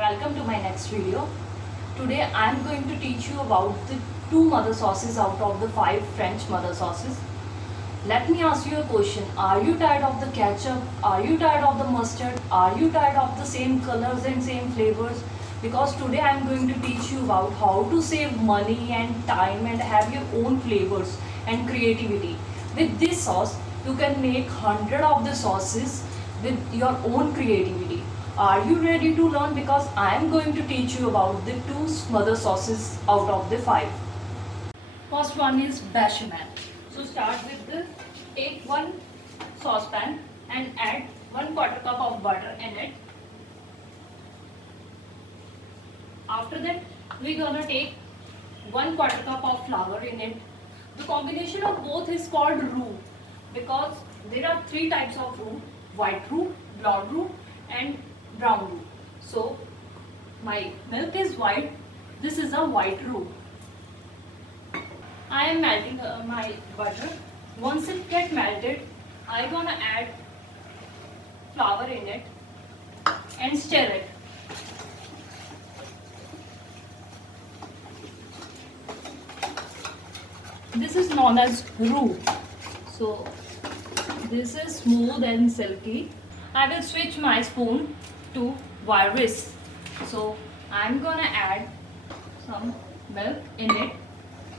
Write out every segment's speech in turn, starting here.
welcome to my next video. Today I am going to teach you about the 2 mother sauces out of the 5 French mother sauces. Let me ask you a question. Are you tired of the ketchup? Are you tired of the mustard? Are you tired of the same colors and same flavors? Because today I am going to teach you about how to save money and time and have your own flavors and creativity. With this sauce, you can make 100 of the sauces with your own creativity. Are you ready to learn? Because I am going to teach you about the 2 mother sauces out of the 5. First one is bechamel. So start with take one saucepan and add 1/4 cup of butter in it. After that, we're gonna take 1/4 cup of flour in it. The combination of both is called roux because there are 3 types of roux: white roux, brown roux and brown roux. So my milk is white, this is a white roux. I am melting my butter. Once it gets melted, I'm gonna add flour in it and stir it. This is known as roux. So this is smooth and silky. I will switch my spoon to wire whisk. So I'm gonna add some milk in it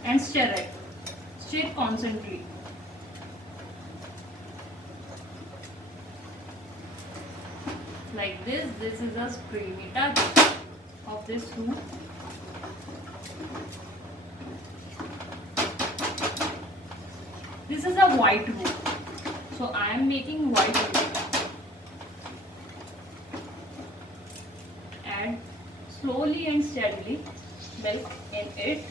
and stir it. Stir constantly. Like this. This is a creamy touch of this roux. This is a white roux. So I am making white roux. Add slowly and steadily milk in it.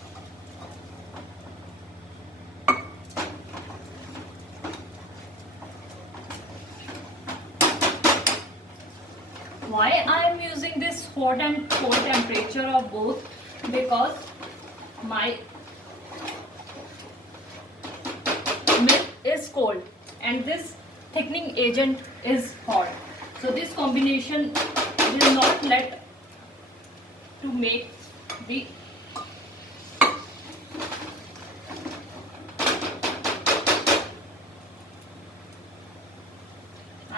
Why I am using this hot and cold temperature of both? Because my milk is cold and this thickening agent is hot. So this combination will not let to make the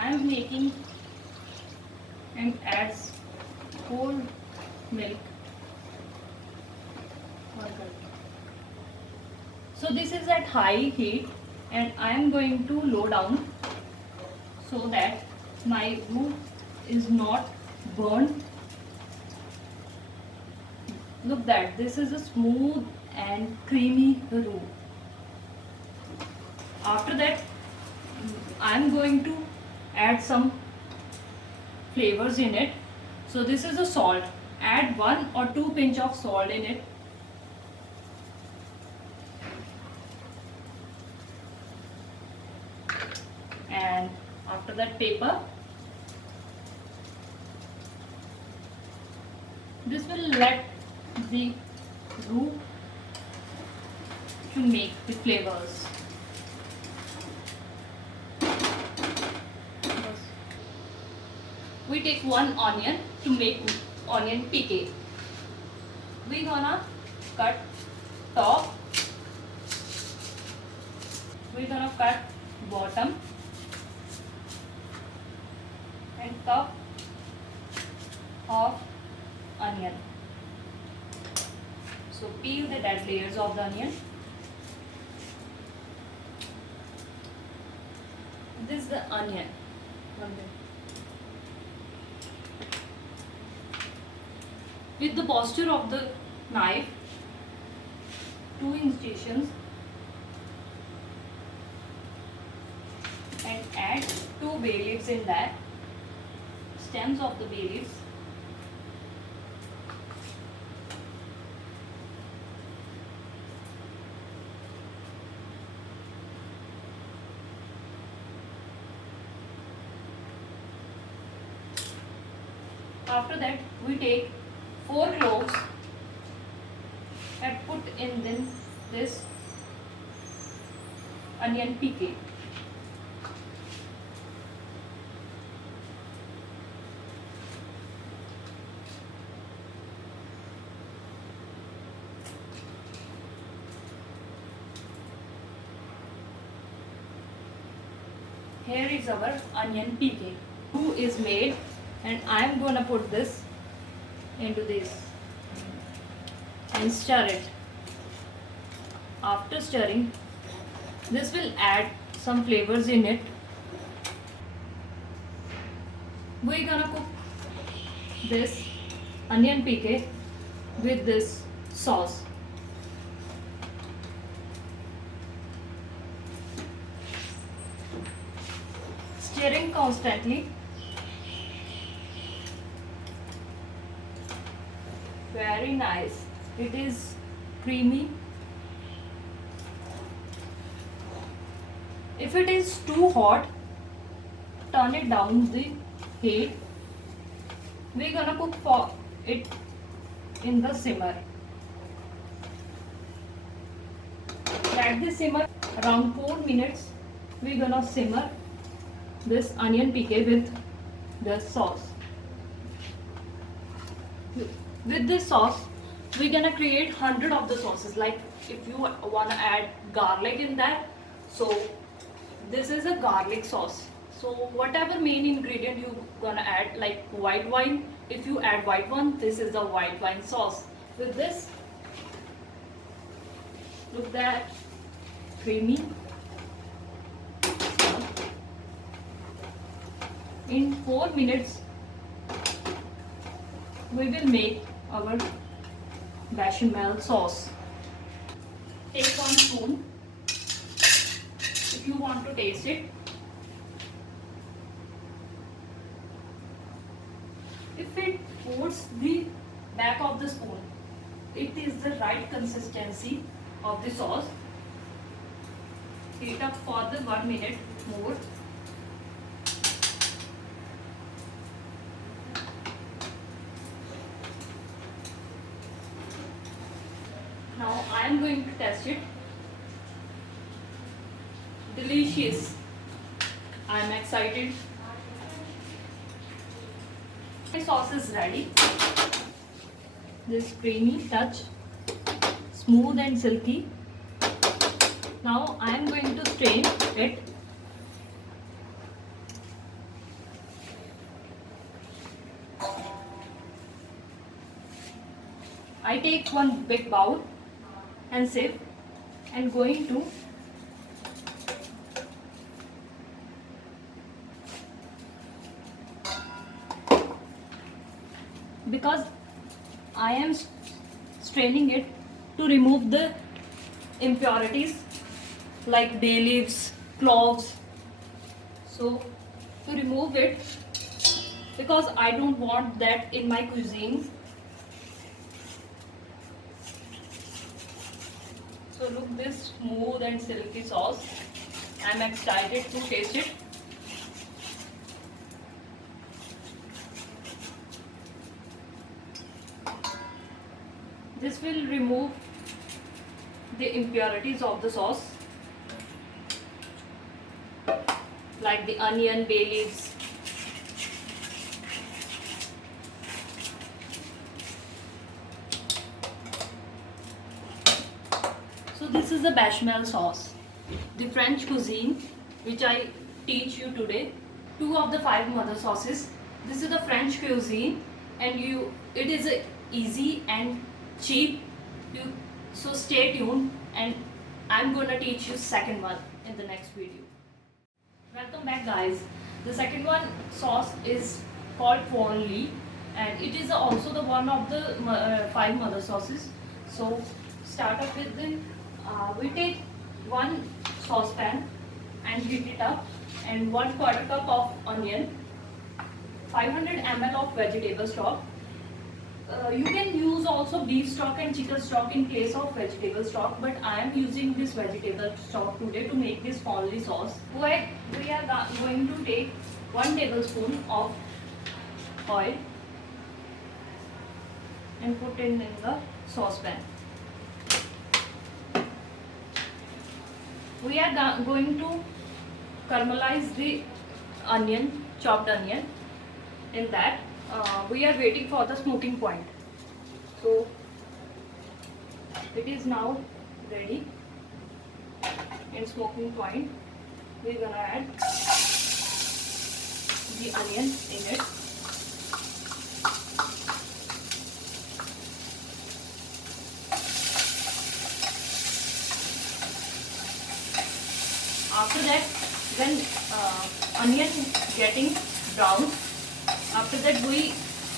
I am making and adds cold milk. So this is at high heat and I am going to low down so that my roux is not burned. Look that this is a smooth and creamy roux. After that I am going to add some flavors in it. So this is a salt. Add 1 or 2 pinch of salt in it. And after that pepper. This will let the roux to make the flavors. We take 1 onion to make onion piqué. We gonna cut top. We gonna cut bottom and top of onion. So peel the dead layers of the onion. This is the onion. With the posture of the knife, 2 incisions and add 2 bay leaves in that, stems of the bay leaves. After that we take 4 cloves and put in this onion piqué. here is our onion PK. Who is made, and I am gonna put this into this and stir it. After stirring, this will add some flavors in it. We're gonna cook this onion PK with this sauce. Stirring constantly. Very nice. It is creamy. If it is too hot, turn it down the heat. We're gonna cook for it in the simmer. Let this simmer around 4 minutes. We're gonna simmer this onion PK with the sauce. With this sauce, we're gonna create 100 of the sauces. Like if you wanna add garlic in that, so this is a garlic sauce. So whatever main ingredient you gonna add, like white wine, if you add white wine, this is the white wine sauce. With this, look that creamy. In 4 minutes, we will make our bechamel sauce. Take 1 spoon if you want to taste it. If it coats the back of the spoon, it is the right consistency of the sauce. Heat up for the 1 minute more. Now I am going to test it. Delicious. I am excited. My sauce is ready. This creamy touch, smooth and silky. Now I am going to strain it. I take 1 big bowl and sieve, and going to because I am straining it to remove the impurities like bay leaves, cloves. So to remove it, because I don't want that in my cuisine. So look this smooth and silky sauce. I am excited to taste it. This will remove the impurities of the sauce, like the onion, bay leaves. So this is the bechamel sauce, the French cuisine which I teach you today. 2 of the 5 mother sauces. This is the French cuisine, and it is easy and cheap. So stay tuned, and I'm gonna teach you second one in the next video. Welcome back, guys. The second one sauce is called Fond-Lee, and it is also the one of the 5 mother sauces. So start up with the we take 1 saucepan and heat it up, and 1/4 cup of onion, 500 ml of vegetable stock. You can use also beef stock and chicken stock in place of vegetable stock, but I am using this vegetable stock today to make this Fond-Lee sauce. We are going to take 1 tablespoon of oil and put it in the saucepan. We are going to caramelize the onion, chopped onion. In that, we are waiting for the smoking point. So it is now ready. In smoking point, we are gonna add the onion in it. After that, when onion getting brown, after that we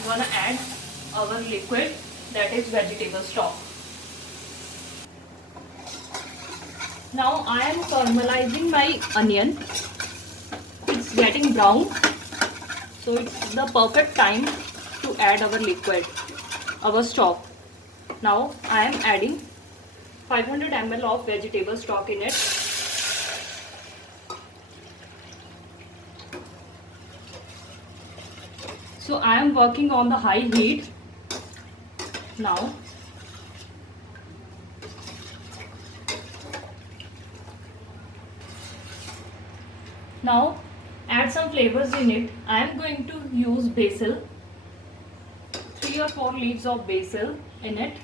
wanna add our liquid, that is vegetable stock. Now I am caramelizing my onion. It's getting brown, so it's the perfect time to add our liquid, our stock. Now I am adding 500 ml of vegetable stock in it. So I am working on the high heat now. Now add some flavors in it. I am going to use basil, 3 or 4 leaves of basil in it.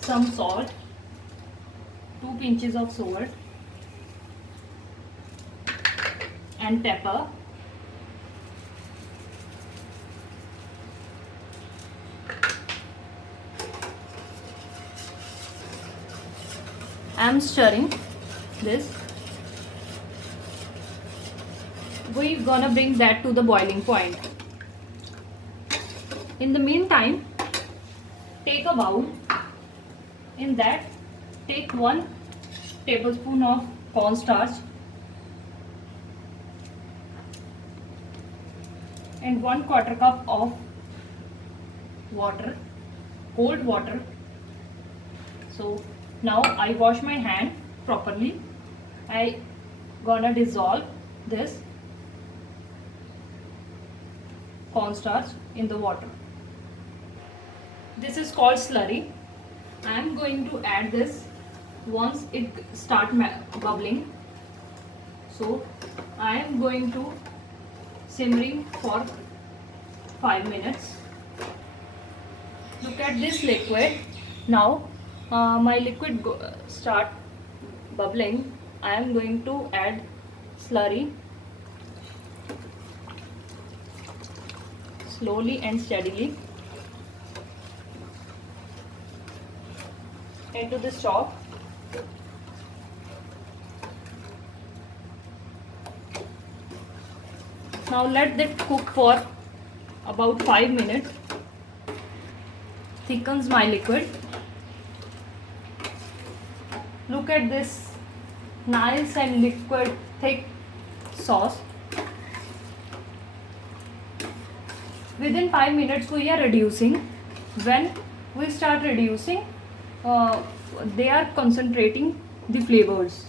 Some salt, 2 pinches of salt, and pepper. I am stirring this. We're gonna bring that to the boiling point. In the meantime, take a bowl. In that, take 1 tablespoon of cornstarch and 1/4 cup of water, cold water. So now I wash my hand properly. I gonna dissolve this cornstarch in the water. This is called slurry. I am going to add this once it start bubbling. So I am going to simmering for 5 minutes. Look at this liquid. Now my liquid start bubbling. I am going to add slurry slowly and steadily into this stock. Now let that cook for about 5 minutes. Thickens my liquid. Look at this nice and liquid thick sauce. Within 5 minutes we are reducing. When we start reducing, they are concentrating the flavors.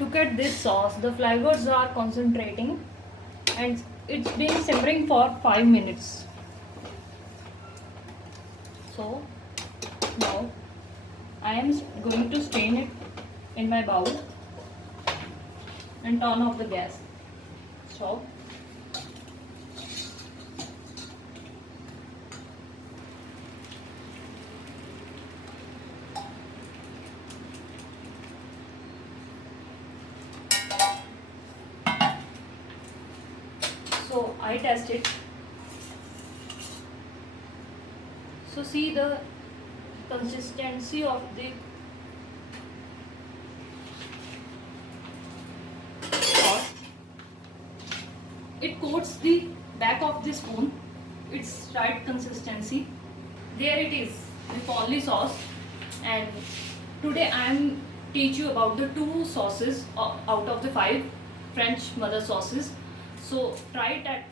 Look at this sauce, the flavors are concentrating and it's been simmering for 5 minutes. So now I am going to strain it in my bowl and turn off the gas stove. So I test it. So see the consistency of the sauce. It coats the back of the spoon. It's right consistency. There it is, the Ponley sauce. And today I am teach you about the 2 sauces out of the 5 French mother sauces. So try it at